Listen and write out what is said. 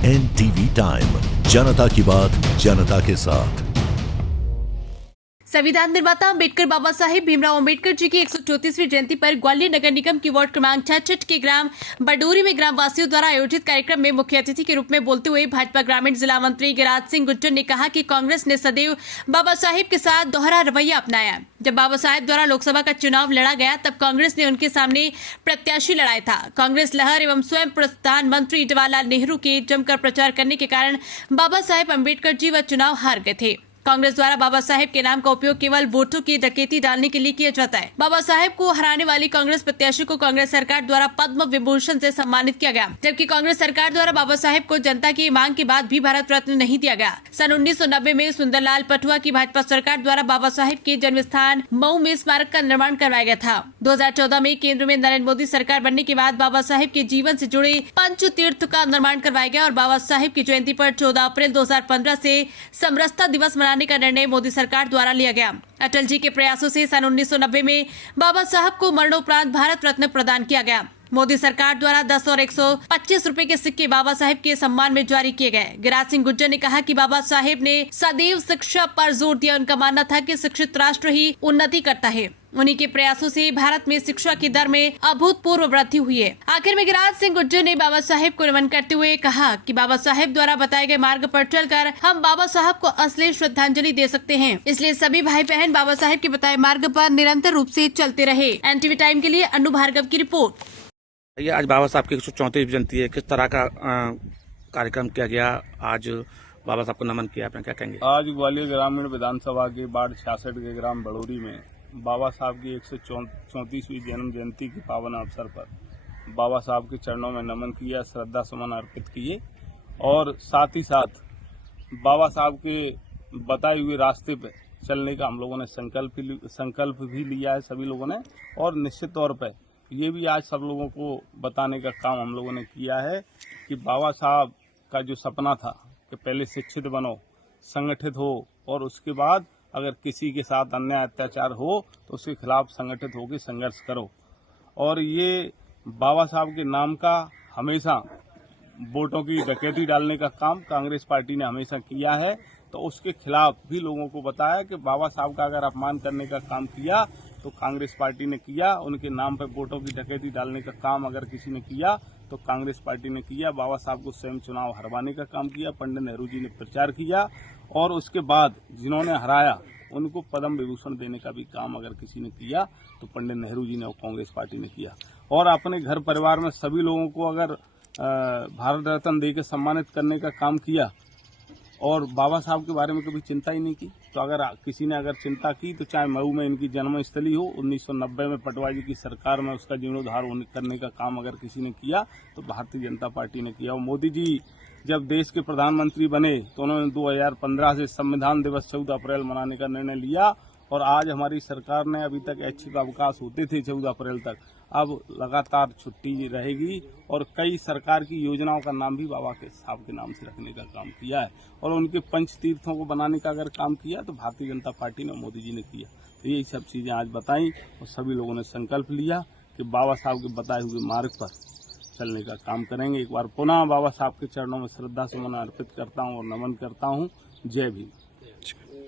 NTV time, जनता की बात जनता के साथ। संविधान निर्माता अम्बेडकर बाबा साहेब भीमराव अम्बेडकर जी की 134वीं जयंती पर ग्वालियर नगर निगम की वार्ड क्रमांक 66 के ग्राम बडोरी में ग्राम वासियों द्वारा आयोजित कार्यक्रम में मुख्य अतिथि के रूप में बोलते हुए भाजपा ग्रामीण जिला मंत्री गिरिराज सिंह गुज्जर ने कहा कि कांग्रेस ने सदैव बाबा साहेब के साथ दोहरा रवैया अपनाया। जब बाबा साहेब द्वारा लोकसभा का चुनाव लड़ा गया तब कांग्रेस ने उनके सामने प्रत्याशी लड़ाया था। कांग्रेस लहर एवं स्वयं प्रधानमंत्री जवाहरलाल नेहरू के जमकर प्रचार करने के कारण बाबा साहेब अम्बेडकर जी वह चुनाव हार गए थे। कांग्रेस द्वारा बाबा साहेब के नाम का उपयोग केवल वोटों की डकैती डालने के लिए किया जाता है। बाबा साहेब को हराने वाली कांग्रेस प्रत्याशी को कांग्रेस सरकार द्वारा पद्म विभूषण से सम्मानित किया गया, जबकि कांग्रेस सरकार द्वारा बाबा साहेब को जनता की मांग के बाद भी भारत रत्न नहीं दिया गया। सन 1990 में सुंदरलाल पटुआ की भाजपा सरकार द्वारा बाबा साहेब के जन्म स्थान मऊ में स्मारक का निर्माण करवाया गया था। 2014 में केंद्र में नरेंद्र मोदी सरकार बनने के बाद बाबा साहेब के जीवन से जुड़े पंच तीर्थ का निर्माण करवाया गया और बाबा साहेब की जयंती पर 14 अप्रैल 2015 से समरसता दिवस मनाने का निर्णय मोदी सरकार द्वारा लिया गया। अटल जी के प्रयासों से सन 1990 में बाबा साहब को मरणोपरांत भारत रत्न प्रदान किया गया। मोदी सरकार द्वारा 10 और 125 रुपए के सिक्के बाबा साहेब के सम्मान में जारी किए गए। गिरिराज सिंह गुज्जर ने कहा कि बाबा साहेब ने सदैव शिक्षा पर जोर दिया। उनका मानना था कि शिक्षित राष्ट्र ही उन्नति करता है। उन्हीं के प्रयासों से भारत में शिक्षा की दर में अभूतपूर्व वृद्धि हुई है। आखिर में गिरिराज सिंह गुज्जर ने बाबा साहेब को नमन करते हुए कहा कि बाबा साहेब द्वारा बताए गए मार्ग पर चलकर हम बाबा साहब को असली श्रद्धांजलि दे सकते हैं। इसलिए सभी भाई बहन बाबा साहेब के बताए मार्ग पर निरंतर रूप से चलते रहे। NTV टाइम के लिए अनु भार्गव की रिपोर्ट। ये आज बाबा साहब की 134वीं जयंती है, किस तरह का कार्यक्रम किया गया? आज बाबा साहब को नमन किया, आपने क्या कहेंगे? आज ग्वालियर ग्रामीण विधानसभा के वार्ड 66 के ग्राम बडोरी में बाबा साहब की 134वीं जन्म जयंती के पावन अवसर पर बाबा साहब के चरणों में नमन किया, श्रद्धा सुमन अर्पित किए और साथ ही साथ बाबा साहब के बताए हुए रास्ते पे चलने का हम लोगों ने संकल्प भी लिया है सभी लोगों ने। और निश्चित तौर पर ये भी आज सब लोगों को बताने का काम हम लोगों ने किया है कि बाबा साहब का जो सपना था कि पहले शिक्षित बनो, संगठित हो और उसके बाद अगर किसी के साथ अन्याय अत्याचार हो तो उसके खिलाफ संगठित होकर संघर्ष करो। और ये बाबा साहब के नाम का हमेशा वोटों की डकैती डालने का काम कांग्रेस पार्टी ने हमेशा किया है, तो उसके खिलाफ भी लोगों को बताया कि बाबा साहब का अगर अपमान करने का काम किया तो कांग्रेस पार्टी ने किया, उनके नाम पर वोटों की डकैती डालने का काम अगर किसी ने किया तो कांग्रेस पार्टी ने किया। बाबा साहब को स्वयं चुनाव हरवाने का काम किया, पंडित नेहरू जी ने प्रचार किया और उसके बाद जिन्होंने हराया उनको पद्म विभूषण देने का भी काम अगर किसी ने किया तो पंडित नेहरू जी ने और कांग्रेस पार्टी ने किया। और अपने घर परिवार में सभी लोगों को अगर भारत रत्न देकर सम्मानित करने का काम किया और बाबा साहब के बारे में कभी चिंता ही नहीं की। तो अगर किसी ने अगर चिंता की तो चाहे मऊ में इनकी जन्मस्थली हो, 1990 में पटवा जी की सरकार में उसका जीर्णोद्धार करने का काम अगर किसी ने किया तो भारतीय जनता पार्टी ने किया। और मोदी जी जब देश के प्रधानमंत्री बने तो उन्होंने 2015 से संविधान दिवस 14 अप्रैल मनाने का निर्णय लिया और आज हमारी सरकार ने, अभी तक ऐच्छिक अवकाश होते थे 14 अप्रैल तक, अब लगातार छुट्टी रहेगी और कई सरकार की योजनाओं का नाम भी बाबा के साहब के नाम से रखने का काम किया है और उनके पंच तीर्थों को बनाने का अगर काम किया तो भारतीय जनता पार्टी ने, मोदी जी ने किया। तो यही सब चीजें आज बताई और सभी लोगों ने संकल्प लिया कि बाबा साहब के बताए हुए मार्ग पर चलने का काम करेंगे। एक बार पुनः बाबा साहब के चरणों में श्रद्धा सुमन अर्पित करता हूँ और नमन करता हूँ। जय भीम।